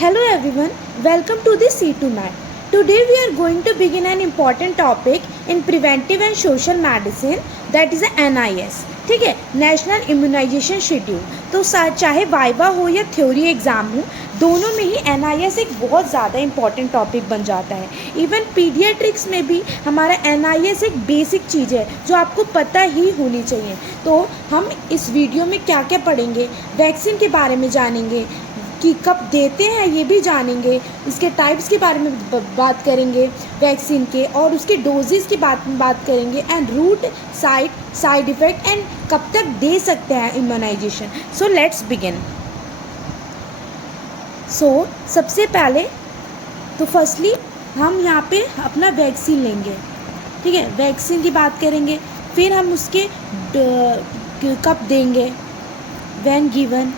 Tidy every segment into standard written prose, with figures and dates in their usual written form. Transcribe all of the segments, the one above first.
Hello everyone, welcome to the C2 Night. Today we are going to begin an important topic in preventive and social medicine, that is NIS. ठीक है, national immunisation schedule. तो चाहे viva हो या theory exam हो, दोनों में ही NIS एक बहुत ज़्यादा इंपॉर्टेंट टॉपिक बन जाता है. इवन पीडियाट्रिक्स में भी हमारा NIS एक बेसिक चीज़ है जो आपको पता ही होनी चाहिए. तो हम इस वीडियो में क्या क्या पढ़ेंगे, वैक्सीन के बारे में जानेंगे कि कब देते हैं ये भी जानेंगे, इसके टाइप्स के बारे में बात करेंगे वैक्सीन के, और उसके डोजेस की बात करेंगे, and route side effect, and कब तक दे सकते हैं इम्यूनाइजेशन. So let's begin. सबसे पहले तो फर्स्टली हम यहाँ पे अपना वैक्सीन लेंगे. ठीक है, वैक्सीन की बात करेंगे, फिर हम उसके कब देंगे, व्हेन गिवन.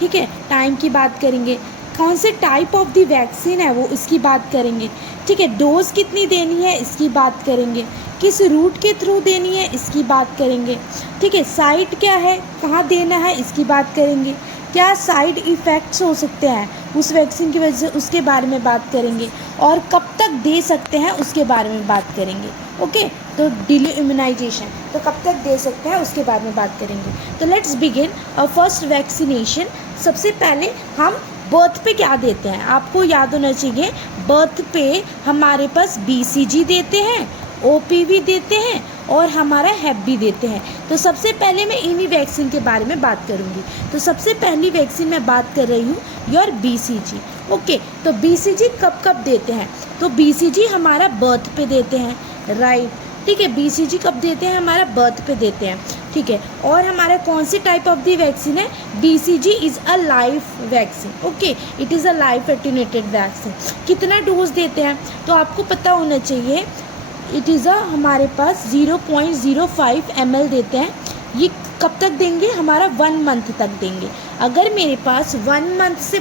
ठीक है, टाइम की बात करेंगे, कौन से टाइप ऑफ दी वैक्सीन है वो इसकी बात करेंगे. ठीक है, डोज कितनी देनी है इसकी बात करेंगे, किस रूट के थ्रू देनी है इसकी बात करेंगे. ठीक है, साइट क्या है, कहाँ देना है इसकी बात करेंगे, क्या साइड इफ़ेक्ट्स हो सकते हैं उस वैक्सीन की वजह से उसके बारे में बात करेंगे, और कब तक दे सकते हैं उसके बारे में बात करेंगे. ओके, तो डिले इम्यूनाइजेशन, तो कब तक दे सकते हैं उसके बारे में बात करेंगे. तो लेट्स बिगिन फर्स्ट वैक्सीनेशन. सबसे पहले हम बर्थ पे क्या देते हैं, आपको याद होना चाहिए. बर्थ पे हमारे पास BCG देते हैं, OPV देते हैं, और हमारा हेप भी देते हैं. तो सबसे पहले मैं इन्हीं वैक्सीन के बारे में बात करूंगी. तो सबसे पहली वैक्सीन मैं बात कर रही हूँ योर BCG. ओके, तो BCG कब कब देते हैं, तो BCG हमारा बर्थ पे देते हैं, राइट. ठीक है, BCG कब देते हैं, हमारा बर्थ पे देते हैं. ठीक है, और हमारा कौन सी टाइप ऑफ दी वैक्सीन है, BCG is a live vaccine. Okay, it is a live attenuated vaccine. कितना डोज देते हैं, तो आपको पता होना चाहिए. इट इज़ हमारे पास 0.05 ml देते हैं. ये कब तक देंगे, हमारा 1 मंथ तक देंगे. अगर मेरे पास 1 मंथ से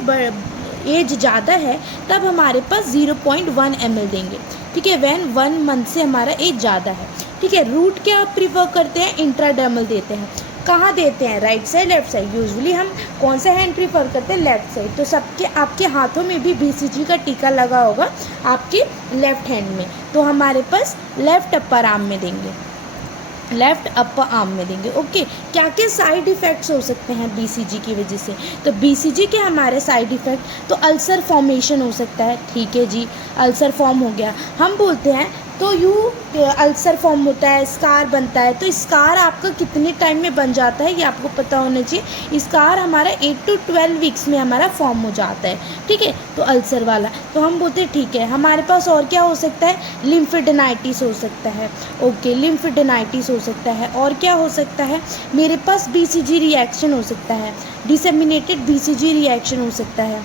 एज ज़्यादा है तब हमारे पास 0.1 ml देंगे. ठीक है, वैन 1 मंथ से हमारा एज ज़्यादा है. ठीक है, रूट क्या प्रीफर करते हैं, इंट्राडर्मल देते हैं. कहाँ देते हैं, right side left side. Usually हम कौन सा हैंड प्रीफर करते हैं, लेफ्ट साइड. तो सबके आपके हाथों में भी BCG का टीका लगा होगा आपके लेफ्ट हैंड में, तो हमारे पास लेफ्ट अपर आर्म में देंगे, लेफ्ट अपर आर्म में देंगे. ओके, क्या क्या साइड इफ़ेक्ट्स हो सकते हैं BCG की वजह से, तो BCG के हमारे साइड इफ़ेक्ट, तो अल्सर फॉर्मेशन हो सकता है. ठीक है जी, अल्सर फॉर्म हो गया, हम बोलते हैं तो अल्सर फॉर्म होता है, स्कार बनता है. तो स्कार आपका कितने टाइम में बन जाता है ये आपको पता होना चाहिए. स्कार हमारा 8 to 12 वीक्स में हमारा फॉर्म हो जाता है. ठीक है, तो अल्सर वाला तो हम बोलते हैं ठीक है. हमारे पास और क्या हो सकता है, लिम्फेडेनाइटिस हो सकता है. ओके, लिम्फेडेनाइटिस हो सकता है, और क्या हो सकता है, मेरे पास BCG रिएक्शन हो सकता है, डिसेमिनेटेड BCG रिएक्शन हो सकता है.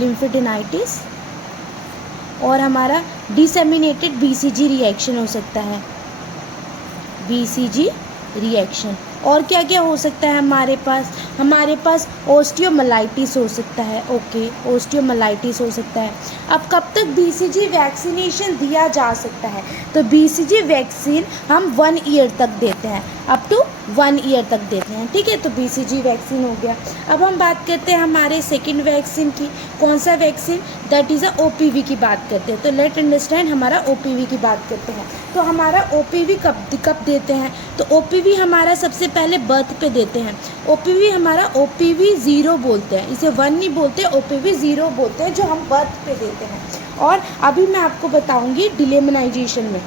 लिम्फेडेनाइटिस और हमारा डिसेमिनेटेड BCG रिएक्शन हो सकता है, BCG रिएक्शन. और क्या क्या हो सकता है हमारे पास ओस्टियोमाइलाइटिस हो सकता है. ओके, ओस्टियोमाइलाइटिस हो सकता है. अब कब तक BCG वैक्सीनेशन दिया जा सकता है, तो BCG वैक्सीन हम 1 ईयर तक देते हैं, अप टू 1 ईयर तक देते हैं. ठीक है, तो BCG वैक्सीन हो गया. अब हम बात करते हैं हमारे सेकेंड वैक्सीन की. कौन सा वैक्सीन, दैट इज़ OPV की बात करते हैं. तो लेट अंडरस्टैंड, हमारा OPV की बात करते हैं. तो हमारा OPV कब देते हैं, तो OPV हमारा सबसे पहले बर्थ पे देते हैं. OPV हमारा OPV 0 बोलते हैं, इसे 1 नहीं बोलते, OPV 0 बोलते हैं, जो हम बर्थ पे देते हैं. और अभी मैं आपको बताऊंगी डिले इम्यूनाइजेशन में.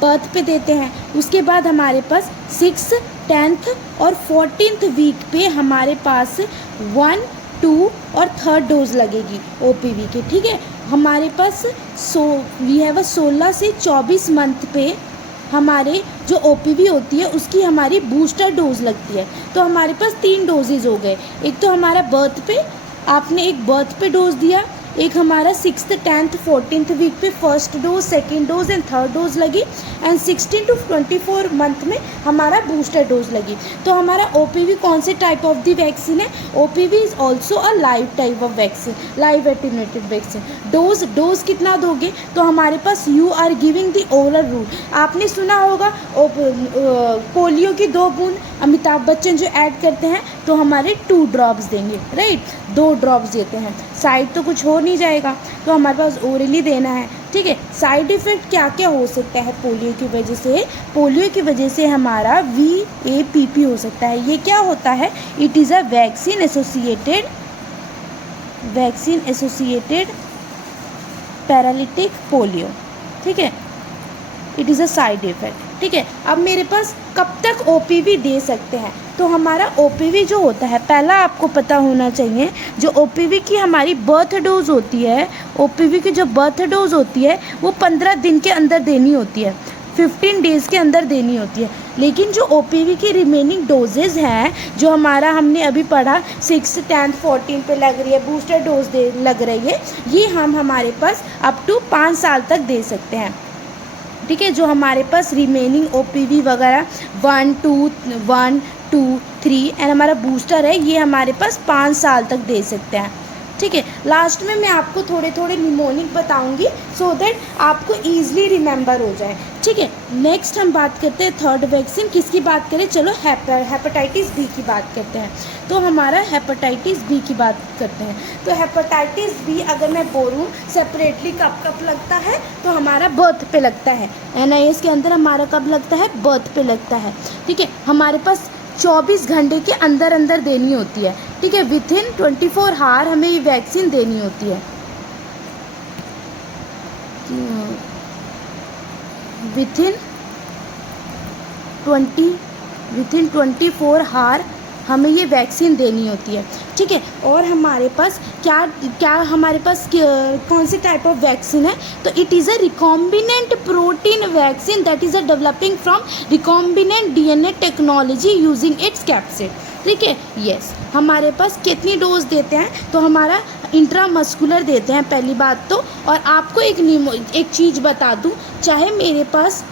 बर्थ पे देते हैं, उसके बाद हमारे पास 6th, 10th और 14th वीक पे हमारे पास 1, 2 और 3rd डोज लगेगी OPV की. ठीक है, हमारे पास वी हैव 16 से 24 मंथ पे हमारे जो OPV होती है उसकी हमारी बूस्टर डोज लगती है. तो हमारे पास 3 डोजेज़ हो गए. एक तो हमारा बर्थ पे, आपने एक बर्थ पे डोज दिया, एक हमारा 6th 10th 14th वीक पे first dose, second dose and third dose लगी, एंड 16 to 24 मंथ में हमारा बूस्टर डोज लगी। तो हमारा OPV कौन से टाइप ऑफ दी वैक्सीन है? OPV is also a live type of vaccine, live attenuated vaccine. Dose कितना दोगे? तो हमारे पास you are giving the oral route. आपने सुना होगा पोलियो की 2 बूंद अमिताभ बच्चन जो ऐड करते हैं तो हमारे 2 ड्रॉप्स देंगे, राइट, 2 ड्रॉप्स देते हैं। साइड तो कुछ हो नहीं जाएगा, तो हमारे पास ओरली देना है, ठीक है। साइड इफ़ेक्ट क्या क्या हो सकता है पोलियो की वजह से? पोलियो की वजह से हमारा VAPP हो सकता है। ये क्या होता है? It is a vaccine associated paralytic polio, ठीक है, it is a side effect, ठीक है। अब मेरे पास कब तक OPV दे सकते हैं? तो हमारा OPV जो होता है, पहला आपको पता होना चाहिए, जो OPV की हमारी बर्थ डोज होती है, OPV की जो बर्थ डोज होती है वो 15 दिन के अंदर देनी होती है, 15 डेज़ के अंदर देनी होती है। लेकिन जो OPV की रिमेनिंग डोजेज़ हैं, जो हमारा हमने अभी पढ़ा 6th 10th 14 पे लग रही है, बूस्टर डोज लग रही है, ये हम हमारे पास अप टू 5 साल तक दे सकते हैं, ठीक है। जो हमारे पास रिमेनिंग OPV वगैरह 1 2 3 एंड हमारा बूस्टर है, ये हमारे पास 5 साल तक दे सकते हैं, ठीक है। लास्ट में मैं आपको थोड़े निमोनिक बताऊंगी सो दैट आपको ईजिली रिमेंबर हो जाए, ठीक है। नेक्स्ट हम बात करते हैं थर्ड वैक्सीन। किसकी बात करें? चलो हेपेटाइटिस बी की बात करते हैं। तो हमारा हेपेटाइटिस बी की बात करते हैं। तो हेपेटाइटिस बी अगर मैं बोलूँ सेपरेटली कब लगता है, तो हमारा बर्थ पे लगता है। NIS के अंदर हमारा कब लगता है? बर्थ पे लगता है, ठीक है। हमारे पास 24 घंटे के अंदर देनी होती है, ठीक है। विथिन 24 आवर हमें ये वैक्सीन देनी होती है। विथिन 24 आवर हमें ये वैक्सीन देनी होती है, ठीक है। और हमारे पास क्या हमारे पास कौन सी टाइप ऑफ वैक्सीन है? तो it is a recombinant protein vaccine that is a developing from recombinant DNA technology using its capsid, ठीक है। यस, हमारे पास कितनी डोज देते हैं? तो हमारा इंट्रामस्कुलर देते हैं पहली बात तो। और आपको एक चीज़ बता दूं, चाहे मेरे पास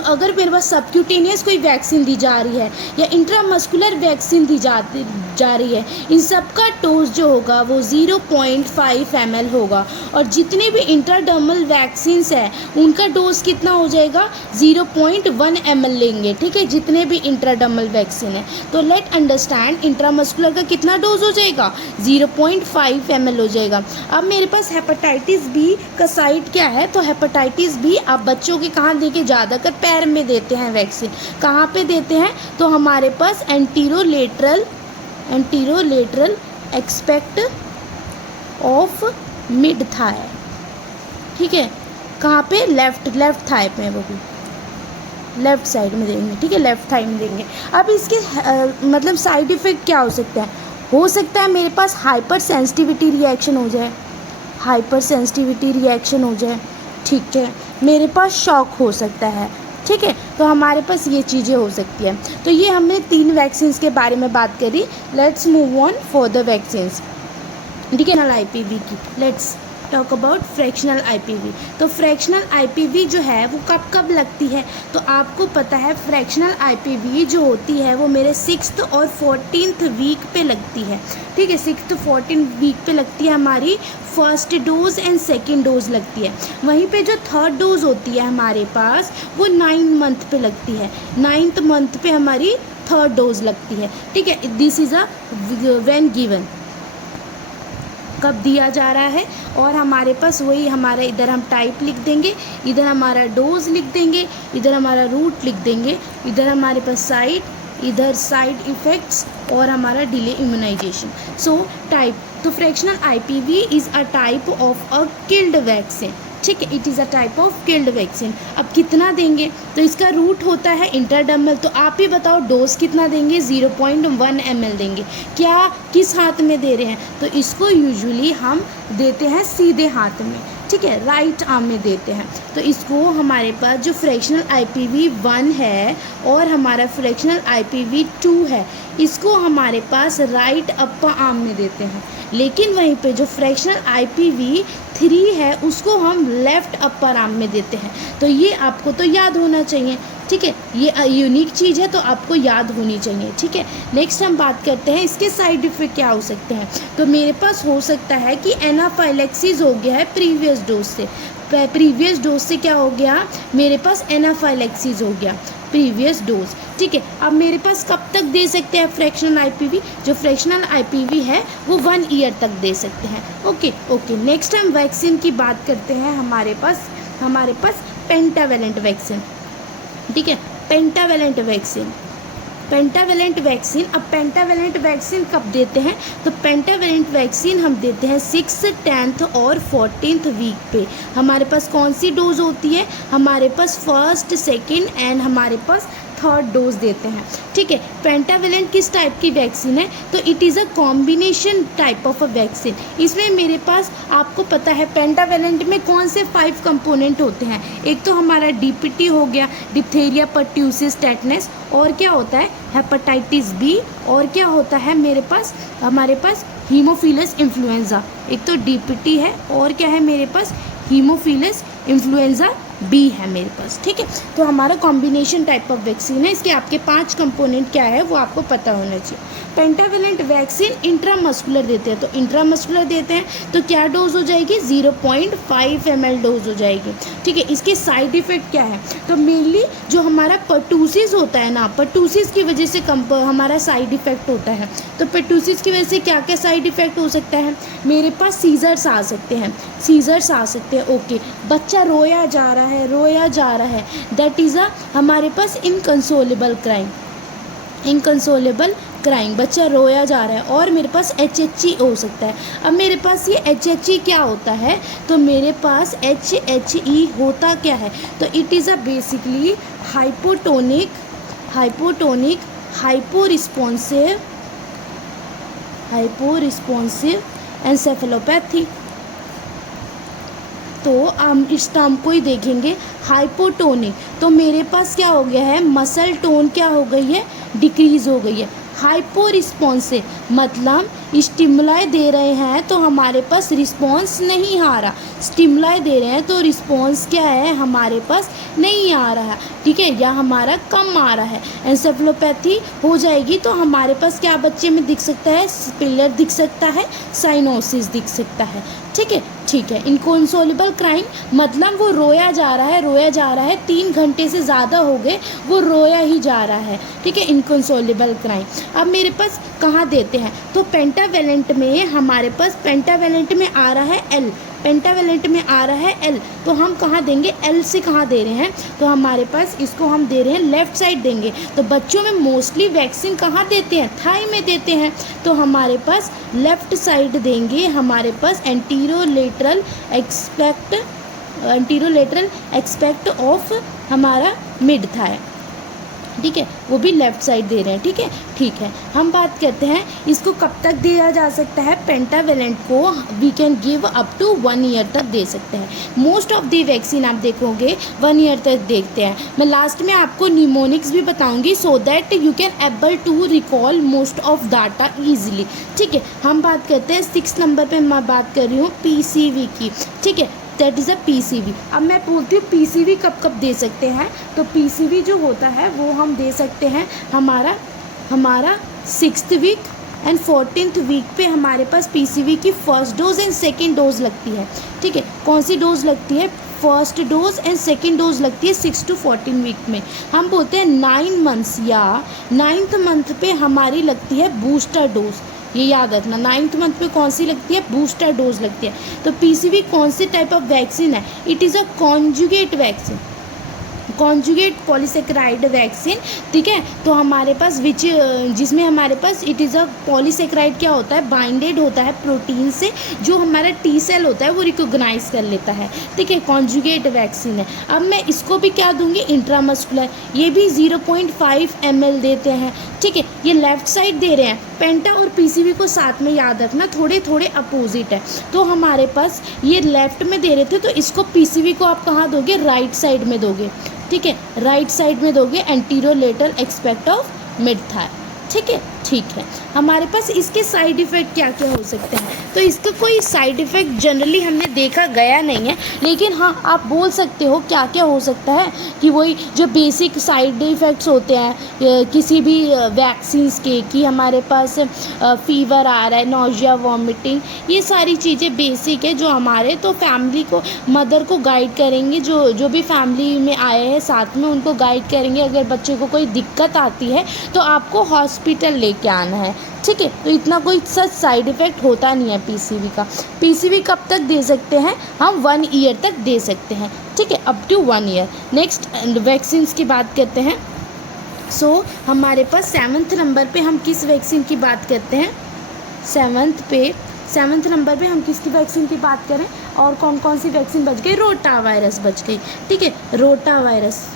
अगर मेरे पास सबक्यूटेनियस कोई वैक्सीन दी जा रही है या इंट्रामस्कुलर वैक्सीन दी जा रही है, इन सब का डोज जो होगा वो 0.5 ml होगा। और जितने भी इंट्राडर्मल वैक्सीन्स है उनका डोज कितना हो जाएगा? 0.1 ml लेंगे, ठीक है, जितने भी इंट्राडर्मल वैक्सीन है। तो लेट अंडरस्टैंड इंट्रामस्कुलर का कितना डोज हो जाएगा? 0.5 ml हो जाएगा। अब मेरे पास हेपेटाइटिस बी का साइट क्या है? तो हेपेटाइटिस बी आप बच्चों के कहाँ देके ज़्यादातर पैर में देते हैं वैक्सीन। कहाँ पे देते हैं? तो हमारे पास एंटीरोलेटरल एक्सपेक्ट ऑफ मिड थाई, ठीक है। कहाँ पे? लेफ्ट थाई पे, वो भी लेफ्ट साइड में देंगे, ठीक है, लेफ्ट थाई में देंगे। अब इसके मतलब साइड इफ़ेक्ट क्या हो सकता है? हो सकता है मेरे पास हाइपर सेंसिटिविटी रिएक्शन हो जाए, ठीक है। मेरे पास शॉक हो सकता है, ठीक है। तो हमारे पास ये चीज़ें हो सकती हैं। तो ये हमने 3 वैक्सीन्स के बारे में बात करी। Let's move on for the vaccines, ठीक है। IPV की let's talk about fractional IPV। तो फ्रैक्शनल IPV जो है वो कब लगती है? तो आपको पता है फ्रैक्शनल IPV जो होती है वो मेरे 6th और 14th वीक पे लगती है, ठीक है। 6th 14th वीक पे लगती है हमारी first dose and second dose लगती है। वहीं पे जो थर्ड डोज होती है हमारे पास वो 9 मंथ पे लगती है। 9th मंथ पे हमारी थर्ड डोज लगती है, ठीक है। This is a when given, कब दिया जा रहा है। और हमारे पास वही हमारा इधर हम टाइप लिख देंगे, इधर हमारा डोज लिख देंगे, इधर हमारा रूट लिख देंगे, इधर हमारे पास इधर साइड इफ़ेक्ट्स और हमारा डिले इम्यूनाइजेशन। सो टाइप, तो fractional IPV is a type of a killed vaccine, ठीक है। It is a type of killed vaccine. अब कितना देंगे? तो इसका रूट होता है इंट्राडर्मल। तो आप ही बताओ डोज कितना देंगे? 0.1 ml देंगे। क्या किस हाथ में दे रहे हैं? तो इसको यूजुअली हम देते हैं सीधे हाथ में, ठीक है, राइट आर्म में देते हैं। तो इसको हमारे पास जो फ्रैक्शनल IPV 1 है और हमारा फ्रैक्शनल IPV 2 है, इसको हमारे पास राइट अपर आर्म में देते हैं। लेकिन वहीं पे जो फ्रैक्शनल IPV 3 है उसको हम लेफ़्ट अपर आर्म में देते हैं। तो ये आपको तो याद होना चाहिए, ठीक है, ये यूनिक चीज़ है तो आपको याद होनी चाहिए, ठीक है। नेक्स्ट हम बात करते हैं इसके साइड इफ़ेक्ट क्या हो सकते हैं। तो मेरे पास हो सकता है कि एनाफाइलेक्सिस हो गया है प्रीवियस डोज से। प्रीवियस डोज से क्या हो गया, मेरे पास एनाफाइलेक्सिस हो गया प्रीवियस डोज, ठीक है। अब मेरे पास कब तक दे सकते हैं फ्रैक्शनल IPV, जो फ्रैक्शनल IPV है वो 1 ईयर तक दे सकते हैं। ओके। नेक्स्ट हम वैक्सीन की बात करते हैं। हमारे पास पेंटावेलेंट वैक्सीन, ठीक है, पेंटावेलेंट वैक्सीन। अब पेंटावेलेंट वैक्सीन कब देते हैं, तो पेंटावेलेंट वैक्सीन हम देते हैं 6th, 10th और 14th वीक पे। हमारे पास कौन सी डोज होती है, हमारे पास 1st, 2nd एंड हमारे पास 3rd डोज देते हैं, ठीक है। पेंटावेलेंट किस टाइप की वैक्सीन है, तो it is a combination type of a vaccine. इसमें मेरे पास आपको पता है पेंटावेलेंट में कौन से 5 कंपोनेंट होते हैं। एक तो हमारा DPT हो गया, डिप्थीरिया पर्ट्यूसिस टेटनस, और क्या होता है हेपेटाइटिस B, और क्या होता है हमारे पास हीमोफिलस इन्फ्लुएंजा। एक तो DPT है और क्या है मेरे पास हीमोफिलस इन्फ्लुएंजा B है मेरे पास, ठीक है। तो हमारा कॉम्बिनेशन टाइप ऑफ वैक्सीन है। इसके आपके 5 कंपोनेंट क्या है वो आपको पता होना चाहिए। पेंटावेलेंट वैक्सीन इंट्रामस्कुलर देते हैं, तो इंट्रामस्कुलर देते हैं तो क्या डोज हो जाएगी, 0.5 ml डोज हो जाएगी, ठीक है। इसके साइड इफ़ेक्ट क्या है, तो मेनली जो हमारा पर्टूसिस होता है ना, पर्टूसिस की वजह से हमारा साइड इफ़ेक्ट होता है। तो पर्टूसिस की वजह से क्या क्या साइड इफ़ेक्ट हो सकता है, मेरे पास सीजर्स आ सकते हैं, ओके। बच्चा रोया जा रहा है, दैट इज़ हमारे पास इनकंसोलेबल क्राइंग, बच्चा रोया जा रहा है। और मेरे पास HHE हो सकता है। अब मेरे पास ये HHE क्या होता है, तो मेरे पास HHE होता क्या है, तो it is basically hypotonic hyporesponsive encephalopathy. तो हम इस टर्म को ही देखेंगे, हाइपोटोनिक, तो मेरे पास क्या हो गया है, मसल टोन क्या हो गई है, डिक्रीज़ हो गई है। हाइपो रिस्पॉन्सिव मतलब स्टिमुलाई दे रहे हैं तो हमारे पास रिस्पॉन्स नहीं आ रहा, स्टिमुलाई दे रहे हैं तो रिस्पॉन्स क्या है हमारे पास नहीं आ रहा, ठीक है, या हमारा कम आ रहा है। एंसेफेलोपैथी हो जाएगी तो हमारे पास क्या बच्चे में दिख सकता है, पिलर दिख सकता है, साइनोसिस दिख सकता है, ठीक है। इनकंसोलेबल क्राइंग मतलब वो रोया जा रहा है 3 घंटे से ज़्यादा हो गए वो रोया ही जा रहा है, ठीक है, इनकंसोलेबल क्राइंग। अब मेरे पास कहाँ देते हैं, तो पेंटावेलेंट में हमारे पास पेंटावेलेंट में आ रहा है L, तो हम कहाँ देंगे, L से कहाँ दे रहे हैं, तो हमारे पास इसको हम दे रहे हैं लेफ़्ट साइड देंगे। तो बच्चों में मोस्टली वैक्सीन कहाँ देते हैं, थाई में देते हैं, तो हमारे पास लेफ़्ट साइड देंगे। हमारे पास एंटीरोलेटरल एक्सपेक्ट ऑफ हमारा मिड थाई, ठीक है, वो भी लेफ़्ट साइड दे रहे हैं, ठीक है। हम बात करते हैं इसको कब तक दिया जा सकता है, पेंटावेलेंट को we can give up to 1 year तक दे सकते हैं। मोस्ट ऑफ दी वैक्सीन आप देखोगे 1 ईयर तक देखते हैं। मैं लास्ट में आपको निमोनिक्स भी बताऊंगी so that you can able to recall most of data easily, ठीक है। हम बात करते हैं 6 नंबर पर मैं बात कर रही हूँ PCV की, ठीक है, दैट इज़ अ PCV। अब मैं बोलती हूँ PCV कब दे सकते हैं, तो PCV जो होता है वो हम दे सकते हैं हमारा 6th week and 14th week पे हमारे पास PCV की first dose and second dose लगती है, ठीक है। कौन सी डोज लगती है, first dose and second dose लगती है 6 to 14 वीक में। हम बोलते हैं 9 मंथ्स या 9th मंथ पे हमारी लगती है बूस्टर डोज, ये याद रखना। 9th मंथ पे कौन सी लगती है, बूस्टर डोज लगती है। तो PCV कौन सी टाइप ऑफ वैक्सीन है, it is a conjugate vaccine, conjugate polysaccharide vaccine, ठीक है। तो हमारे पास जिसमें हमारे पास इट इज़ अ पॉलीसेकेराइड क्या होता है, बाइंडेड होता है प्रोटीन से, जो हमारा टी सेल होता है वो रिकॉग्नाइज कर लेता है, ठीक है। कॉन्जुगेट वैक्सीन है। अब मैं इसको भी क्या दूंगी, इंट्रामस्कुलर, ये भी 0.5 ml देते हैं, ठीक है। ये लेफ्ट साइड दे रहे हैं, पेंटा और पीसीवी को साथ में याद रखना, थोड़े थोड़े अपोजिट है। तो हमारे पास ये लेफ्ट में दे रहे थे, तो इसको पीसीवी को आप कहाँ दोगे, राइट साइड में दोगे, ठीक है, राइट साइड में दोगे, एंटीरोलेटरल एक्सपेक्ट ऑफ मिड थाई, ठीक है, ठीक है। हमारे पास इसके साइड इफ़ेक्ट क्या क्या हो सकते हैं, तो इसका कोई साइड इफ़ेक्ट जनरली हमने देखा गया नहीं है, लेकिन हाँ आप बोल सकते हो क्या क्या हो सकता है, कि वही जो बेसिक साइड इफ़ेक्ट्स होते हैं किसी भी वैक्सीन्स के, कि हमारे पास फीवर आ रहा है, नोजिया, वॉमिटिंग, ये सारी चीज़ें बेसिक है जो हमारे तो फैमिली को, मदर को गाइड करेंगे, जो भी फैमिली में आए हैं साथ में उनको गाइड करेंगे। अगर बच्चे को कोई दिक्कत आती है तो आपको हॉस्पिटल लेके आना है, ठीक है। तो इतना कोई सच साइड इफ़ेक्ट होता नहीं है पीसीवी का। पीसीवी कब तक दे सकते हैं हम, 1 ईयर तक दे सकते हैं, ठीक है, up to 1 year. Next vaccines की बात करते हैं। हमारे पास 7th नंबर पे हम किस वैक्सीन की बात करते हैं, 7th नंबर पे हम किसकी वैक्सीन की बात करें, और कौन कौन सी वैक्सीन बच गई, रोटा वायरस बच गई, ठीक है, रोटा वायरस,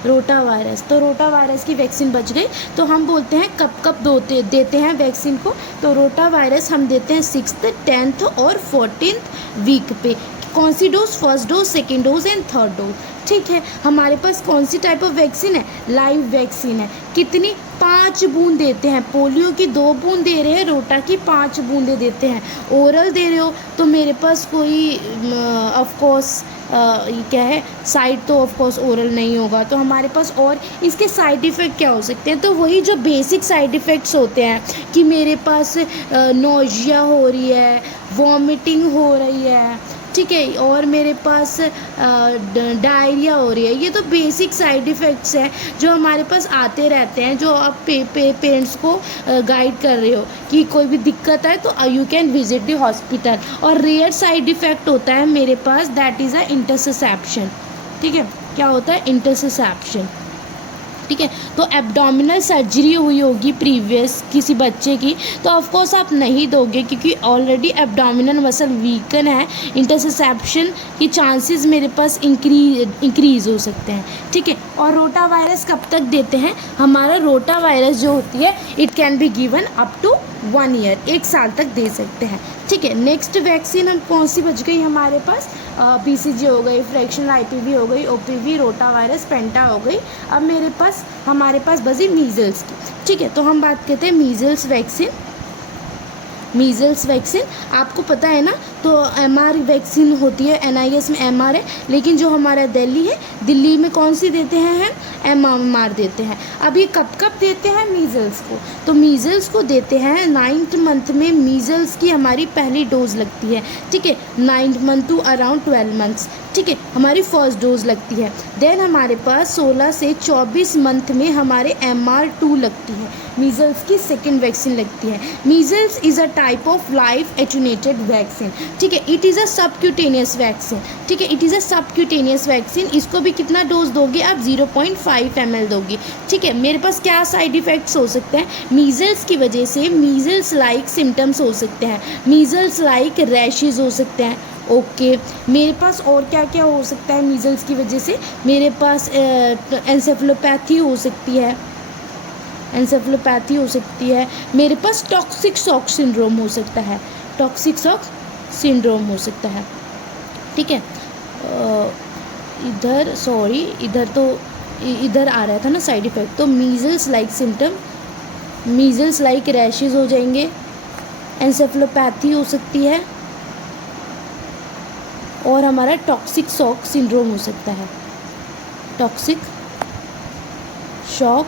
तो रोटा वायरस की वैक्सीन बच गई। तो हम बोलते हैं कब कब देते हैं वैक्सीन को, तो रोटा वायरस हम देते हैं 6th, 10th और 14th वीक पे। कौन सी dose, first dose, second dose and third dose, ठीक है। हमारे पास कौन सी टाइप ऑफ वैक्सीन है, लाइव वैक्सीन है। कितनी, 5 बूंद देते हैं, पोलियो की 2 बूंद दे रहे हैं, रोटा की 5 बूंदें देते हैं। ओरल दे रहे हो तो मेरे पास कोई ऑफकोर्स ये क्या है, साइड तो ऑफकोर्स ओरल नहीं होगा। तो हमारे पास और इसके साइड इफ़ेक्ट क्या हो सकते हैं, तो वही जो बेसिक साइड इफ़ेक्ट्स होते हैं, कि मेरे पास नोजिया हो रही है, वॉमिटिंग हो रही है, ठीक है, और मेरे पास डायरिया हो रही है। ये तो बेसिक साइड इफ़ेक्ट्स हैं जो हमारे पास आते रहते हैं, जो आप पेरेंट्स को गाइड कर रहे हो कि कोई भी दिक्कत आए तो you can visit the hospital. और रेयर साइड इफ़ेक्ट होता है मेरे पास, दैट इज़ अ इंटरसेप्शन, ठीक है। क्या होता है, इंटरसेप्शन, ठीक है। तो एब्डोमिनल सर्जरी हुई होगी प्रीवियस किसी बच्चे की, तो ऑफकोर्स आप नहीं दोगे, क्योंकि ऑलरेडी एब्डोमिनल मसल वीकन है, इंटरसेप्शन की चांसेस मेरे पास इंक्रीज़ हो सकते हैं, ठीक है। और रोटा वायरस कब तक देते हैं, हमारा रोटा वायरस जो होती है it can be given up to 1 year, 1 साल तक दे सकते हैं, ठीक है। नेक्स्ट वैक्सीन हम कौन सी बच गई हमारे पास, बीसीजी हो गई, फ्रैक्शनल आईपीवी हो गई, ओपीवी, रोटा वायरस, पेंटा हो गई। अब हमारे पास बची मीज़ल्स की, ठीक है। तो हम बात करते हैं मीज़ल्स वैक्सीन, आपको पता है ना, तो एमआर वैक्सीन होती है, एनआईएस में एमआर है, लेकिन जो हमारा दिल्ली में कौन सी देते हैं हम, एमआर देते हैं। अब ये कब कब देते हैं मीज़ल्स को, तो मीज़ल्स को देते हैं 9th मंथ में, मीज़ल्स की हमारी पहली डोज लगती है, ठीक है, 9th month to around 12 months, ठीक है, हमारी फर्स्ट डोज लगती है। देन हमारे पास 16 से 24 मंथ में हमारे MR2 लगती है, मीज़ल्स की सेकेंड वैक्सीन लगती है। Measles is a type of live attenuated vaccine, ठीक है, it is a subcutaneous vaccine, ठीक है, it is a subcutaneous vaccine. इसको भी कितना डोज दोगे आप, 0.5 ml दोगे, ठीक है। मेरे पास क्या साइड इफ़ेक्ट्स हो सकते हैं, मीज़ल्स की वजह से मीज़ल्स लाइक सिम्टम्स हो सकते हैं, मीज़ल्स लाइक रैशेज़ हो सकते हैं, ओके। मेरे पास और क्या क्या हो सकता है मीज़ल्स की वजह से, मेरे पास एन्सेफेलोपैथी हो सकती है, मेरे पास टॉक्सिक शॉक सिंड्रोम हो सकता है, ठीक है। इधर आ रहा था ना साइड इफ़ेक्ट, तो measles like symptom, measles like rashes हो जाएंगे, एन्सेफेलोपैथी हो सकती है, और हमारा टॉक्सिक शॉक सिंड्रोम हो सकता है, टॉक्सिक शॉक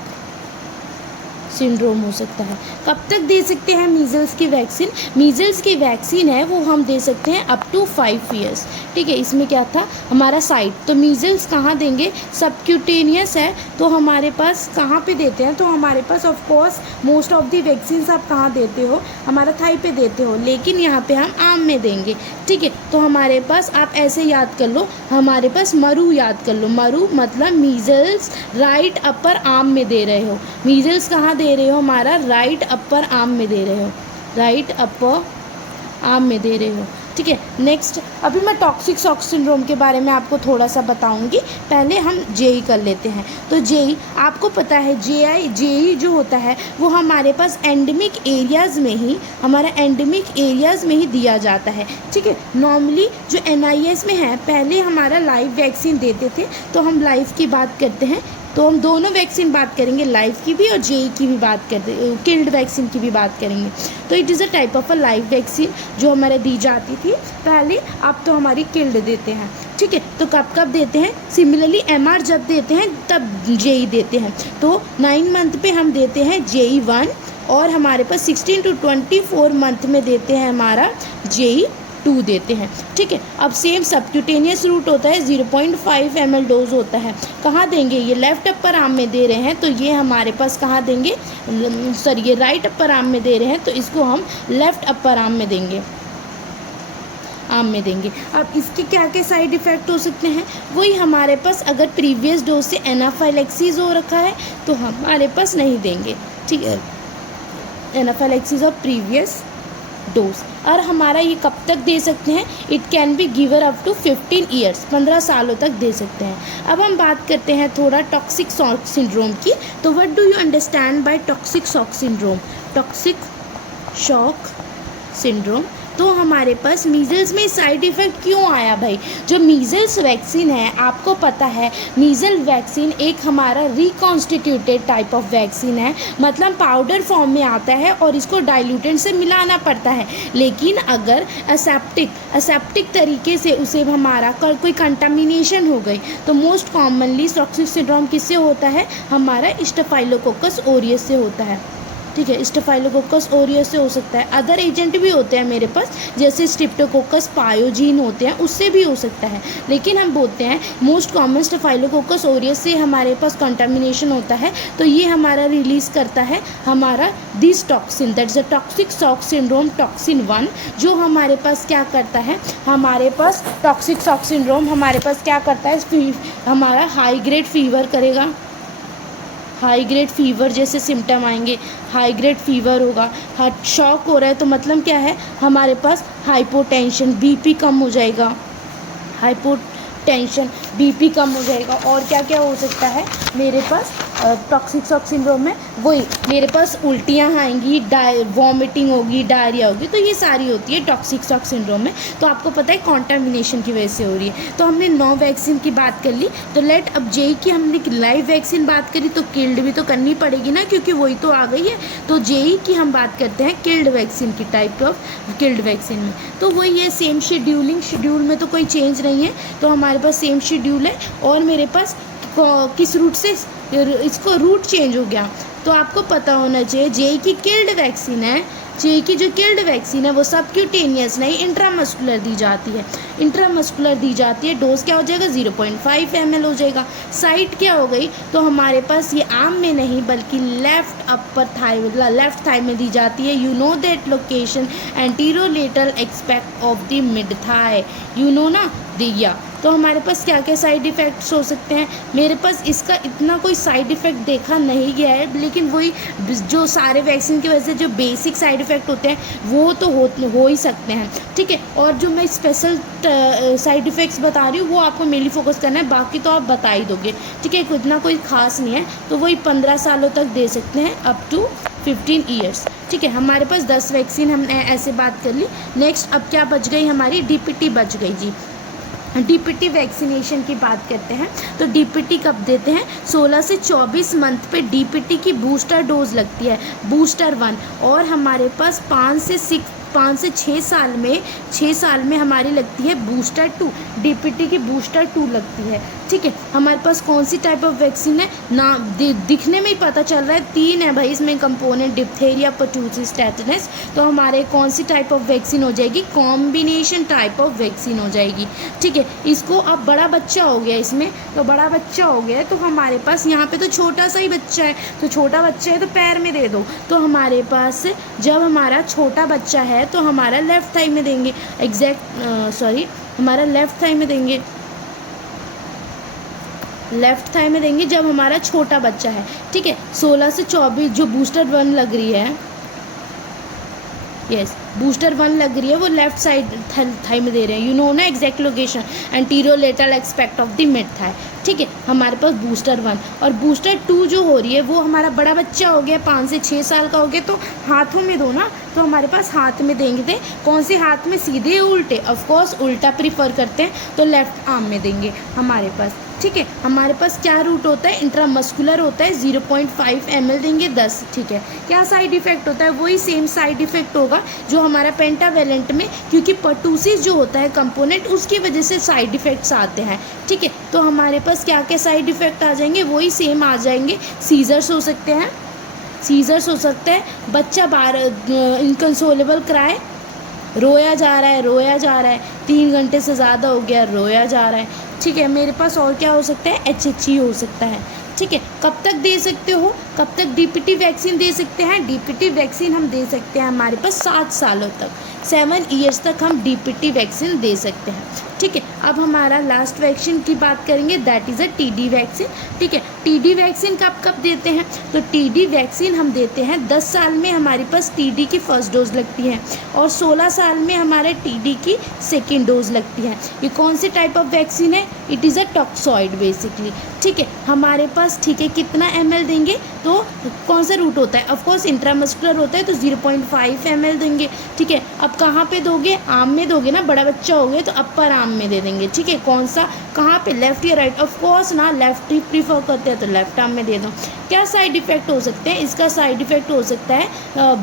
सिंड्रोम हो सकता है। कब तक दे सकते हैं मीज़ल्स की वैक्सीन? मीज़ल्स की वैक्सीन है वो हम दे सकते हैं अप टू 5 ईयर्स। ठीक है, इसमें क्या था हमारा साइट, तो मीज़ल्स कहाँ देंगे? सबक्यूटेनियस है तो हमारे पास कहाँ पे देते हैं? तो हमारे पास of course most of the vaccine आप कहाँ देते हो? हमारा थाई पे देते हो, लेकिन यहाँ पे हम आर्म में देंगे। ठीक है, तो हमारे पास आप ऐसे याद कर लो, हमारे पास मरू याद कर लो। मरू मतलब मीज़ल्स राइट अपर आर्म में दे रहे हो। मीज़ल्स कहाँ दे रहे हो? हमारा राइट अपर आर्म में दे रहे हो, राइट अपर आर्म में दे रहे हो। ठीक है, नेक्स्ट अभी मैं टॉक्सिक शॉक सिंड्रोम के बारे में आपको थोड़ा सा बताऊंगी। पहले हम जेई कर लेते हैं। तो जेई आपको पता है, जेई जो होता है वो हमारे पास एंडेमिक एरियाज़ में ही, हमारा एंडेमिक एरियाज़ में ही दिया जाता है। ठीक है, नॉर्मली जो एनआईएस में है, पहले हमारा लाइव वैक्सीन देते थे, तो हम लाइव की बात करते हैं, तो हम दोनों वैक्सीन बात करेंगे, लाइव की भी और जेई की भी बात करते, किल्ड वैक्सीन की भी बात करेंगे। तो it is a type of a live vaccine जो हमारे दी जाती थी पहले, अब तो हमारी किल्ड देते हैं। ठीक है, तो कब कब देते हैं? सिमिलरली एमआर जब देते हैं तब जेई देते हैं। तो 9 मंथ पे हम देते हैं जेई 1 और हमारे पास 16 to 24 मंथ में देते हैं हमारा जेई 2 देते हैं। ठीक है, अब सेम सबक्यूटेनियस रूट होता है, 0.5 ml डोज होता है। कहाँ देंगे? ये लेफ्ट अपर आर्म में दे रहे हैं तो ये हमारे पास कहाँ देंगे? सॉरी, ये राइट अपर आर्म में दे रहे हैं तो इसको हम लेफ्ट अपर आर्म में देंगे, आर्म में देंगे। अब इसके क्या क्या साइड इफ़ेक्ट हो सकते हैं? वही हमारे पास अगर प्रीवियस डोज से एनाफाइलेक्सिस हो रखा है तो हमारे पास नहीं देंगे। ठीक है, एनाफाइलेक्सिस ऑफ प्रीवियस डोज। और हमारा ये कब तक दे सकते हैं? It can be given up to 15 years, 15 सालों तक दे सकते हैं। अब हम बात करते हैं थोड़ा टॉक्सिक शॉक सिंड्रोम की। तो what do you understand by toxic shock syndrome? Toxic shock syndrome, तो हमारे पास मीज़ल्स में साइड इफ़ेक्ट क्यों आया भाई? जो मीज़ल्स वैक्सीन है, आपको पता है मीज़ल वैक्सीन एक हमारा रिकॉन्स्टिट्यूटेड टाइप ऑफ वैक्सीन है, मतलब पाउडर फॉर्म में आता है और इसको डाइल्यूटेंट से मिलाना पड़ता है। लेकिन अगर असेप्टिक तरीके से उसे हमारा कोई कंटामिनेशन हो गई तो मोस्ट कॉमनली टॉक्सिक सिंड्रोम किससे होता है? हमारा स्टेफाइलोकोकस ओरियस से होता है। ठीक है, स्टेफाइलोकोकस ओरियस से हो सकता है, अदर एजेंट भी होते हैं मेरे पास, जैसे स्ट्रिप्टोकोकस पायोजीन होते हैं, उससे भी हो सकता है। लेकिन हम बोलते हैं मोस्ट कॉमन स्टेफाइलोकोकस ओरियस से हमारे पास कंटामिनेशन होता है, तो ये हमारा रिलीज़ करता है हमारा this toxin, that's a toxic shock syndrome toxin 1, जो हमारे पास क्या करता है? हमारे पास टॉक्सिक शॉक सिंड्रोम हमारे पास क्या करता है? हमारा हाई ग्रेड फीवर करेगा, हाई ग्रेड फीवर जैसे सिम्टम आएंगे, हाई ग्रेड फीवर होगा, हार्ट शॉक हो रहा है तो मतलब क्या है? हमारे पास हाइपोटेंशन, बीपी कम हो जाएगा, हाइपोटेंशन बीपी कम हो जाएगा। और क्या क्या हो सकता है मेरे पास टॉक्सिक शॉक सिंड्रोम में? वही मेरे पास उल्टियाँ आएंगी, वॉमिटिंग होगी, डायरिया होगी, तो ये सारी होती है टॉक्सिक शॉक सिंड्रोम में। तो आपको पता है कॉन्टामिनेशन की वजह से हो रही है। तो हमने 9 वैक्सीन की बात कर ली, तो लेट अब जेई की हमने लाइव वैक्सीन बात करी तो किल्ड भी तो करनी पड़ेगी ना, क्योंकि वही तो आ गई है। तो जेई की हम बात करते हैं किल्ड वैक्सीन की, टाइप ऑफ किल्ड वैक्सीन में। तो वही है सेम शेड्यूल में तो कोई चेंज नहीं है, तो हमारे पास सेम शेड्यूल है। और मेरे पास किस रूट से इसको रूट चेंज हो गया, तो आपको पता होना चाहिए जेई की किल्ड वैक्सीन है, जेई की जो किल्ड वैक्सीन है वो सबक्यूटेनियस नहीं इंट्रामस्कुलर दी जाती है, इंट्रामस्कुलर दी जाती है। डोज क्या हो जाएगा? 0.5 ml हो जाएगा। साइट क्या हो गई? तो हमारे पास ये आर्म में नहीं बल्कि left upper thigh, left thigh में दी जाती है। You know that location anterolateral aspect of the mid thigh, you know ना दिया। तो हमारे पास क्या क्या साइड इफ़ेक्ट्स हो सकते हैं? मेरे पास इसका इतना कोई साइड इफ़ेक्ट देखा नहीं गया है, लेकिन वही जो सारे वैक्सीन की वजह से जो बेसिक साइड इफ़ेक्ट होते हैं वो तो हो ही सकते हैं। ठीक है, और जो मैं स्पेशल साइड इफ़ेक्ट्स बता रही हूँ वो आपको मेनली फोकस करना है, बाकी तो आप बता ही दोगे। ठीक है, इतना कोई खास नहीं है। तो वही 15 सालों तक दे सकते हैं, अप टू 15 ईयर्स। ठीक है, हमारे पास 10 वैक्सीन हमने ऐसे बात कर ली। नेक्स्ट अब क्या बच गई? हमारी डीपीटी बच गई जी। डीपीटी वैक्सीनेशन की बात करते हैं, तो डीपीटी कब देते हैं? 16 से 24 मंथ पे डीपीटी की बूस्टर डोज लगती है, बूस्टर 1। और हमारे पास 5 से छः साल में हमारी लगती है बूस्टर 2, डीपीटी की बूस्टर 2 लगती है। ठीक है, हमारे पास कौन सी टाइप ऑफ वैक्सीन है ना, दिखने में ही पता चल रहा है 3 है भाई इसमें कंपोनेंट, डिप्थेरिया, पर्टूसिस, टेटनस। तो हमारे कौन सी टाइप ऑफ वैक्सीन हो जाएगी, कॉम्बिनेशन टाइप ऑफ वैक्सीन हो जाएगी। ठीक है, इसको अब बड़ा बच्चा हो गया इसमें, तो बड़ा बच्चा हो गया तो हमारे पास यहाँ पे तो छोटा सा ही बच्चा है, तो छोटा बच्चा है तो पैर में दे दो। तो हमारे पास जब हमारा छोटा बच्चा है तो हमारा लेफ़्ट थाई में देंगे, हमारा लेफ़्ट थाई में देंगे, लेफ़्ट थाई में देंगे जब हमारा छोटा बच्चा है। ठीक है, 16 से 24 जो बूस्टर 1 लग रही है, यस बूस्टर 1 लग रही है, वो लेफ्ट साइड थाई में दे रहे हैं। यू नो ना exact location, anterior lateral aspect of the mid thigh. ठीक है, हमारे पास बूस्टर 1 और बूस्टर 2 जो हो रही है वो हमारा बड़ा बच्चा हो गया, 5 से 6 साल का हो गया, तो हाथों में दो ना, तो हमारे पास हाथ में देंगे। कौन से हाथ में, सीधे उल्टे? ऑफकोर्स उल्टा प्रीफर करते हैं तो लेफ्ट आर्म में देंगे हमारे पास। ठीक है, हमारे पास क्या रूट होता है, इंट्रामस्कुलर होता है, 0.5 ml देंगे 10। ठीक है, क्या साइड इफ़ेक्ट होता है, वही सेम साइड इफ़ेक्ट होगा जो हमारा पेंटावेलेंट में, क्योंकि पर्टूसिस जो होता है कंपोनेंट उसकी वजह से साइड इफ़ेक्ट्स आते हैं। ठीक है, तो हमारे पास क्या क्या साइड इफ़ेक्ट आ जाएंगे, वही सेम आ जाएंगे। सीजर्स हो सकते हैं, सीजर्स हो सकता है, बच्चा बार इनकंसोलेबल क्राई, रोया जा रहा है 3 घंटे से ज़्यादा हो गया, रोया जा रहा है। ठीक है, मेरे पास और क्या हो सकता है, HHE हो सकता है। ठीक है, कब तक दे सकते हो, कब तक डीपीटी वैक्सीन दे सकते हैं, डीपीटी वैक्सीन हम दे सकते हैं हमारे पास 7 सालों तक, 7 ईयर्स तक हम डीपीटी वैक्सीन दे सकते हैं। ठीक है, अब हमारा लास्ट वैक्सीन की बात करेंगे, that is a TD vaccine. ठीक है, टीडी वैक्सीन कब देते हैं, तो टीडी वैक्सीन हम देते हैं 10 साल में हमारे पास टीडी की फर्स्ट डोज लगती है और 16 साल में हमारे टीडी की सेकेंड डोज लगती है। ये कौन सी टाइप ऑफ वैक्सीन है, it is a toxoid basically. ठीक है, हमारे पास ठीक है कितना ml देंगे, तो कौन सा रूट होता है, ऑफकोर्स इंट्रामस्कुलर होता है तो 0.5 ml देंगे। ठीक है, अब कहाँ पे दोगे, आर्म में दोगे ना, बड़ा बच्चा हो गया तो अपर आर्म में दे देंगे। ठीक है, कौन सा, कहाँ पे, लेफ्ट या राइट, ऑफकोर्स ना लेफ्ट ही प्रीफर करते हैं तो लेफ्ट आर्म में दे दो। क्या साइड इफ़ेक्ट हो सकते हैं, इसका साइड इफ़ेक्ट हो सकता है,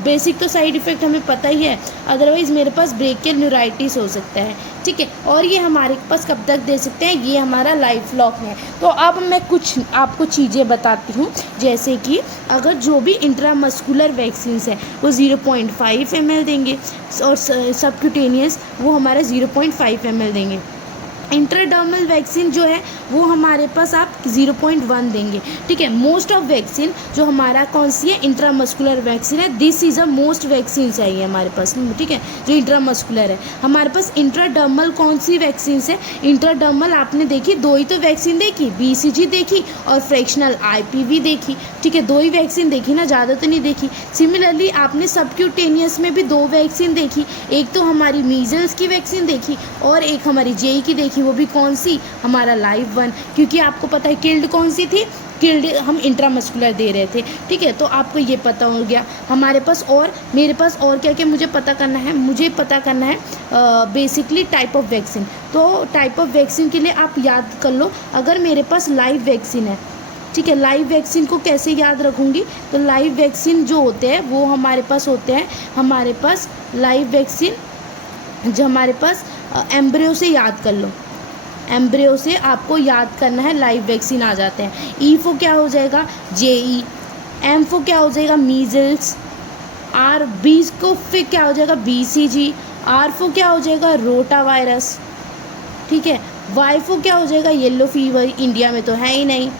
बेसिक तो साइड इफ़ेक्ट हमें पता ही है, अदरवाइज़ मेरे पास ब्रेकियल न्यूराइटिस हो सकता है। ठीक है, और ये हमारे पास कब तक दे सकते हैं, ये हमारा लाइफ लॉक है। तो अब मैं कुछ आपको चीज़ें बताती हूँ, जैसे कि अगर जो भी इंट्रामस्कुलर वैक्सीन्स है वो 0.5 ml देंगे और सबक्यूटेनियस वो हमारा 0.5 ml देंगे। इंट्राडर्मल वैक्सीन जो है वो हमारे पास आप 0.1 देंगे। ठीक है, मोस्ट ऑफ वैक्सीन जो हमारा कौन सी है, इंट्रामस्कुलर वैक्सीन है, this is a most vaccine चाहिए हमारे पास। ठीक है, जो इंट्रामस्कुलर है हमारे पास। इंट्राडर्मल कौन सी वैक्सीन है, इंट्राडर्मल आपने देखी 2 ही तो वैक्सीन देखी, BCG देखी और फ्रैक्शनल IPV देखी। ठीक है, 2 ही वैक्सीन देखी ना, ज़्यादा तो नहीं देखी। सिमिलरली आपने सबक्यूटेनियस में भी 2 वैक्सीन देखी, एक तो हमारी मीजल्स की वैक्सीन देखी और एक हमारी जेई की देखी, वो भी कौन सी, हमारा लाइव 1, क्योंकि आपको पता है किल्ड कौन सी थी, किल्ड हम इंट्रामस्कुलर दे रहे थे। ठीक है, तो आपको ये पता हो गया हमारे पास। और मेरे पास और क्या क्या मुझे पता करना है, मुझे पता करना है बेसिकली टाइप ऑफ वैक्सीन। तो टाइप ऑफ वैक्सीन के लिए आप याद कर लो, अगर मेरे पास लाइव वैक्सीन है, ठीक है, लाइव वैक्सीन को कैसे याद रखूँगी, तो लाइव वैक्सीन जो होते हैं वो हमारे पास होते हैं, हमारे पास लाइव वैक्सीन जो हमारे पास एम्ब्रियो से याद कर लो, एम्ब्रियो से आपको याद करना है, लाइव वैक्सीन आ जाते हैं। ईफो क्या हो जाएगा, जेई, एम्फो क्या हो जाएगा, मीजल्स, आर बीस को फिर क्या हो जाएगा, BCG, आरफो क्या हो जाएगा, रोटा वायरस। ठीक है, वाईफो क्या हो जाएगा, येलो फीवर, इंडिया में तो है ही नहीं।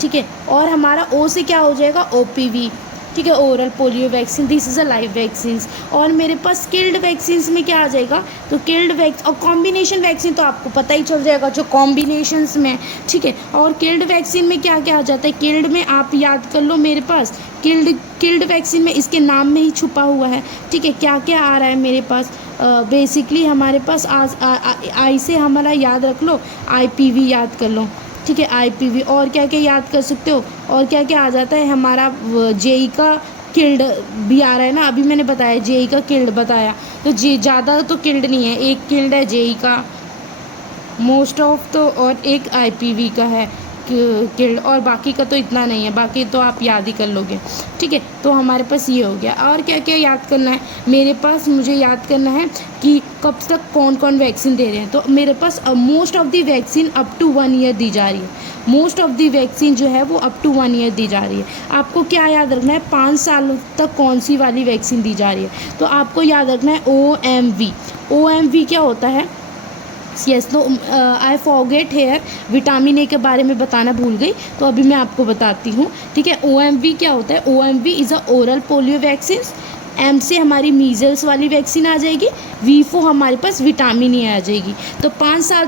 ठीक है, और हमारा ओ से क्या हो जाएगा, OPV। ठीक है, oral polio vaccine, this is a live vaccines. और मेरे पास किल्ड वैक्सीन्स में क्या आ जाएगा, तो किल्ड वैक्सीन और कॉम्बिनेशन वैक्सीन तो आपको पता ही चल जाएगा जो कॉम्बिनेशंस में। ठीक है, और किल्ड वैक्सीन में क्या क्या आ जाता है, किल्ड में आप याद कर लो, मेरे पास किल्ड वैक्सीन में इसके नाम में ही छुपा हुआ है। ठीक है, क्या क्या आ रहा है मेरे पास, बेसिकली हमारे पास आई से हमारा याद रख लो, IPV याद कर लो। ठीक है, IPV, और क्या क्या याद कर सकते हो, और क्या क्या आ जाता है हमारा, जेई का किल्ड भी आ रहा है ना, अभी मैंने बताया जेई का किल्ड बताया, तो ज़्यादा तो किल्ड नहीं है, एक किल्ड है जेई का मोस्ट ऑफ तो, और एक IPV का है। किल्ड, और बाकी का तो इतना नहीं है, बाकी तो आप याद ही कर लोगे, ठीक है। तो हमारे पास ये हो गया। और क्या क्या याद करना है मेरे पास, मुझे याद करना है कि कब तक कौन कौन वैक्सीन दे रहे हैं। तो मेरे पास most of the vaccine up to 1 year दी जा रही है। मोस्ट ऑफ द वैक्सीन जो है वो अप टू 1 ईयर दी जा रही है। आपको क्या याद रखना है, 5 साल तक कौन सी वाली वैक्सीन दी जा रही है। तो आपको याद रखना है OMV। OMV क्या होता है, यस, तो I forget here, vitamin A के बारे में बताना भूल गई, तो अभी मैं आपको बताती हूँ, ठीक है। OMV क्या होता है, OMV is a oral polio vaccine. M से हमारी मीजल्स वाली वैक्सीन आ जाएगी, V हमारे पास विटामिन ए आ जाएगी। तो 5 साल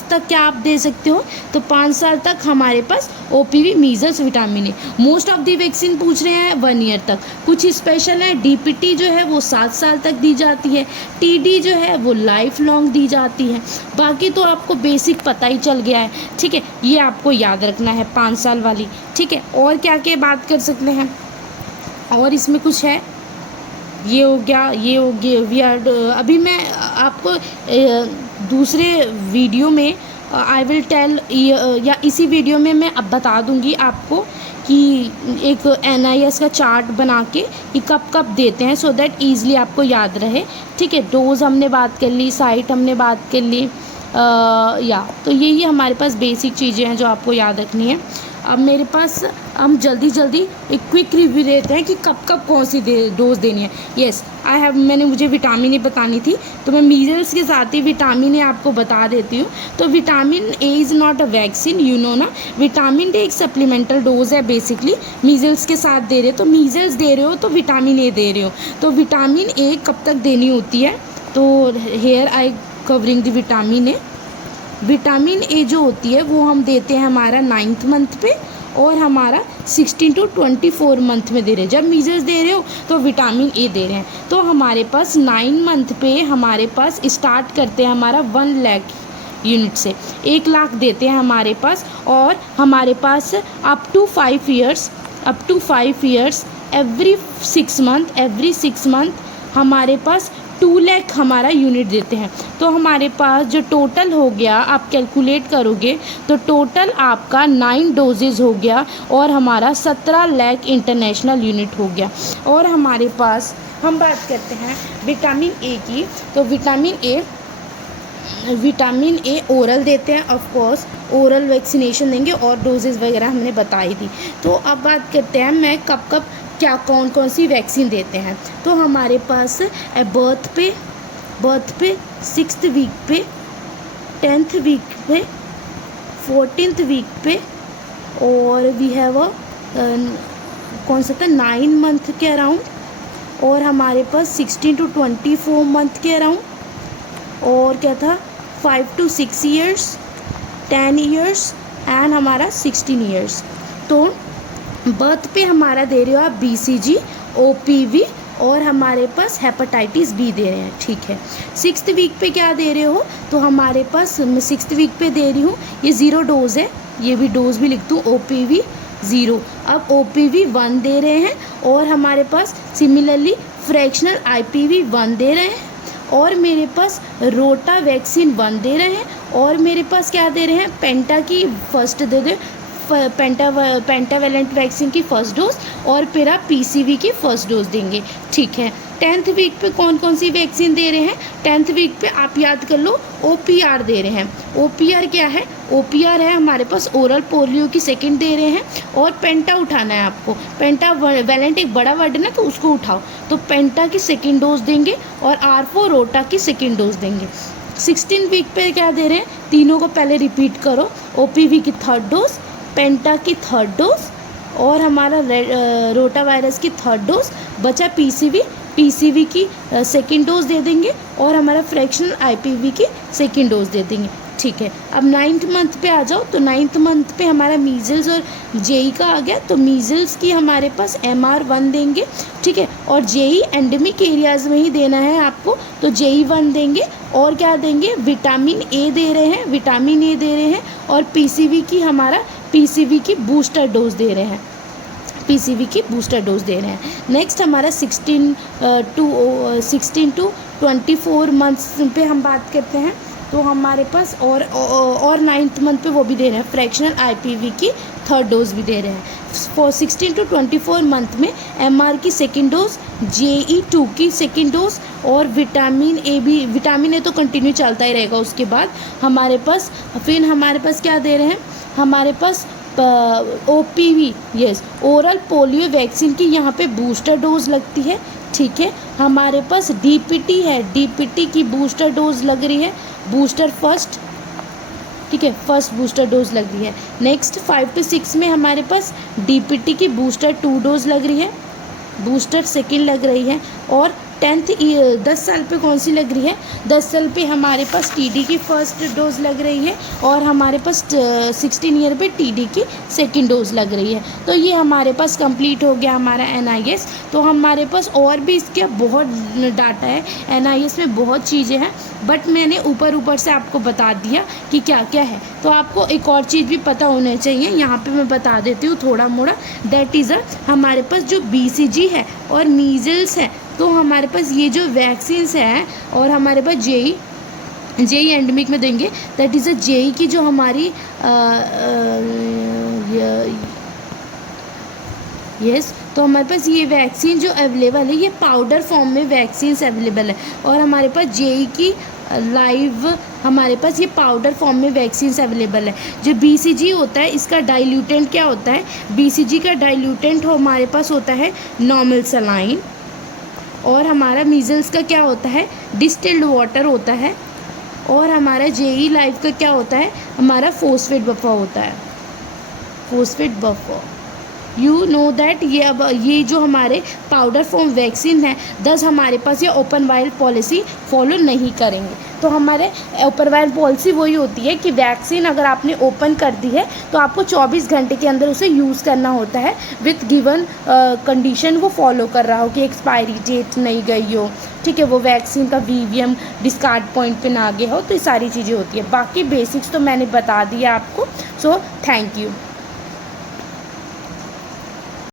तक क्या आप दे सकते हो, तो 5 साल तक हमारे पास OPV measles vitamin A. Most of the vaccine पूछ रहे हैं 1 ईयर तक। कुछ स्पेशल है, DPT जो है वो 7 साल तक दी जाती है, TD जो है वो लाइफ लॉन्ग दी जाती है। बाकी तो आपको बेसिक पता ही चल गया है, ठीक है। ये आपको याद रखना है 5 साल वाली, ठीक है। और क्या क्या बात कर सकते हैं, और इसमें कुछ है, ये हो गया वी आर। अभी मैं आपको दूसरे वीडियो में आई विल टेल, या इसी वीडियो में मैं अब बता दूंगी आपको कि एक NIS का चार्ट बना के कि कब कब देते हैं, सो दैट ईज़िली आपको याद रहे, ठीक है। डोज हमने बात कर ली, साइट हमने बात कर ली, तो यही हमारे पास बेसिक चीज़ें हैं जो आपको याद रखनी है। अब मेरे पास हम जल्दी एक क्विक रिव्यू देते हैं कि कब कब कौन सी डोज देनी है। येस, मुझे विटामिन ए बतानी थी, तो मैं मीजल्स के साथ ही विटामिन ए आपको बता देती हूँ। तो vitamin A is not a vaccine, you know ना। विटामिन ए एक सप्लीमेंटल डोज है, बेसिकली मीजल्स के साथ दे रहे हो, तो मीजल्स दे रहे हो तो विटामिन ए दे रहे हो। तो विटामिन ए कब तक देनी होती है, तो here I covering the vitamin A. Vitamin A जो होती है वो हम देते हैं हमारा 9th मंथ पे, और हमारा 16 to 24 मंथ में दे रहे हैं। जब मीजल्स दे रहे हो तो विटामिन ए दे रहे हैं। तो हमारे पास 9 मंथ पे हमारे पास स्टार्ट करते हैं हमारा 1 लाख यूनिट से, 1 लाख देते हैं हमारे पास। और हमारे पास up to 5 years every 6 month हमारे पास 2 लाख हमारा यूनिट देते हैं। तो हमारे पास जो टोटल हो गया, आप कैलकुलेट करोगे तो टोटल आपका 9 डोजेज़ हो गया, और हमारा 17 लाख इंटरनेशनल यूनिट हो गया। और हमारे पास हम बात करते हैं विटामिन ए की, तो विटामिन ए ओरल देते हैं, ऑफ कोर्स ओरल वैक्सीनेशन देंगे, और डोजेज़ वगैरह हमने बताई थी। तो अब बात करते हैं मैं कब क्या कौन सी वैक्सीन देते हैं। तो हमारे पास बर्थ पे 6th वीक पे, 10th वीक पे, 14th वीक पे, और वी हैव कौन सा था 9 मंथ के अराउंड, और हमारे पास 16 to 24 मंथ के अराउंड, और क्या था 5 to 6 ईयर्स, 10 ईयर्स, एंड हमारा 16 ईयर्स। तो बर्थ पे हमारा दे रहे हो आप BCG, OPV, और हमारे पास हेपेटाइटिस बी दे रहे हैं, ठीक है। 6th वीक पे क्या दे रहे हो, तो हमारे पास मैं 6th वीक पे दे रही हूँ, ये 0 डोज है, ये भी डोज भी लिख दूँ, OPV 0। अब OPV 1 दे रहे हैं, और हमारे पास सिमिलरली फ्रैक्शनल IPV 1 दे रहे हैं, और मेरे पास रोटा वैक्सीन 1 दे रहे हैं, और मेरे पास क्या दे रहे हैं, पेंटा की first they they, pentavalent vaccine की फर्स्ट डोज, और फिर आप PCV की फर्स्ट डोज देंगे, ठीक है। 10th वीक पे कौन सी वैक्सीन दे रहे हैं, 10th वीक पे आप याद कर लो OPR दे रहे हैं। OPR क्या है, OPR है हमारे पास ओरल पोलियो की सेकंड दे रहे हैं, और पेंटा उठाना है आपको। पेंटा वेलेंट एक बड़ा वर्ड है ना, तो उसको उठाओ, तो पेंटा की सेकंड डोज देंगे, और R4 रोटा की सेकंड डोज देंगे। 16 वीक पे क्या दे रहे हैं, तीनों को पहले रिपीट करो, OPV की 3rd डोज, पेंटा की 3rd डोज, और हमारा रोटा वायरस की 3rd डोज, बचा PCV की सेकेंड डोज दे देंगे, और हमारा फ्रैक्शनल IPV की सेकेंड डोज दे देंगे, ठीक है। अब 9th मंथ पे आ जाओ, तो 9th मंथ पे हमारा मीजल्स और JE का आ गया, तो मीजल्स की हमारे पास MR1 देंगे, ठीक है। और JE एंडेमिक एरियाज़ में ही देना है आपको, तो JE 1 देंगे, और क्या देंगे, विटामिन ए दे रहे हैं, और PCV की बूस्टर डोज दे रहे हैं, नेक्स्ट हमारा 16 to 24 मंथ्स पे हम बात करते हैं। तो हमारे पास और 9th मंथ पे वो भी दे रहे हैं, फ्रैक्शनल IPV की 3rd डोज भी दे रहे हैं। फॉर 16 to 24 मंथ में MR की 2nd डोज, JE2 की 2nd डोज और विटामिन ए तो कंटिन्यू चलता ही रहेगा। उसके बाद हमारे पास क्या दे रहे हैं, हमारे पास OPV, yes, oral polio vaccine की यहाँ पे बूस्टर डोज लगती है, ठीक है। हमारे पास DPT है, DPT की बूस्टर डोज लग रही है, बूस्टर फर्स्ट, ठीक है, फर्स्ट बूस्टर डोज लग रही है। नेक्स्ट 5 to 6 में हमारे पास DPT की बूस्टर 2 डोज लग रही है, बूस्टर सेकेंड लग रही है। और 10 साल पे कौन सी लग रही है, 10 साल पे हमारे पास TD की फर्स्ट डोज लग रही है और हमारे पास 16 ईयर पे TD की 2nd डोज लग रही है। तो ये हमारे पास कंप्लीट हो गया हमारा NIS। तो हमारे पास और भी इसके बहुत डाटा है, NIS में बहुत चीज़ें हैं, बट मैंने ऊपर से आपको बता दिया कि क्या क्या है। तो आपको एक और चीज़ भी पता होना चाहिए, यहाँ पे मैं बता देती हूँ थोड़ा मोड़ा, दैट इज़ हमारे पास जो BCG है और मीज़ल्स है, तो हमारे पास ये जो वैक्सीन्स हैं और हमारे पास जेई एंडेमिक में देंगे, दैट इज़ जेई की जो हमारी यस, तो हमारे पास ये वैक्सीन जो अवेलेबल है, ये पाउडर फॉर्म में वैक्सीन्स अवेलेबल है। और हमारे पास जेई की लाइव, हमारे पास ये पाउडर फॉर्म में वैक्सीन्स अवेलेबल है। जो BCG होता है, इसका डाइल्यूटेंट क्या होता है, BCG का डाइल्यूटेंट हमारे पास होता है नॉर्मल सलाइन, और हमारा मीज़ल्स का क्या होता है, डिस्टिल्ड वाटर होता है। और हमारा जेई लाइव का क्या होता है, हमारा फॉस्फेट बफर होता है, phosphate buffer. You know that ये जो हमारे पाउडर फॉर्म वैक्सीन है, 10 हमारे पास ये ओपन वाइल पॉलिसी फॉलो नहीं करेंगे। तो हमारे ओपन वाइल पॉलिसी वही होती है कि वैक्सीन अगर आपने ओपन कर दी है तो आपको 24 घंटे के अंदर उसे यूज़ करना होता है, विथ गिवन कंडीशन वो फॉलो कर रहा हो कि एक्सपायरी डेट नहीं गई हो, ठीक है, वो वैक्सीन का VVM डिस्कार्ड पॉइंट पे ना गया हो। तो ये सारी चीज़ें होती है। बाकी बेसिक्स तो मैंने बता दिया आपको। So thank you.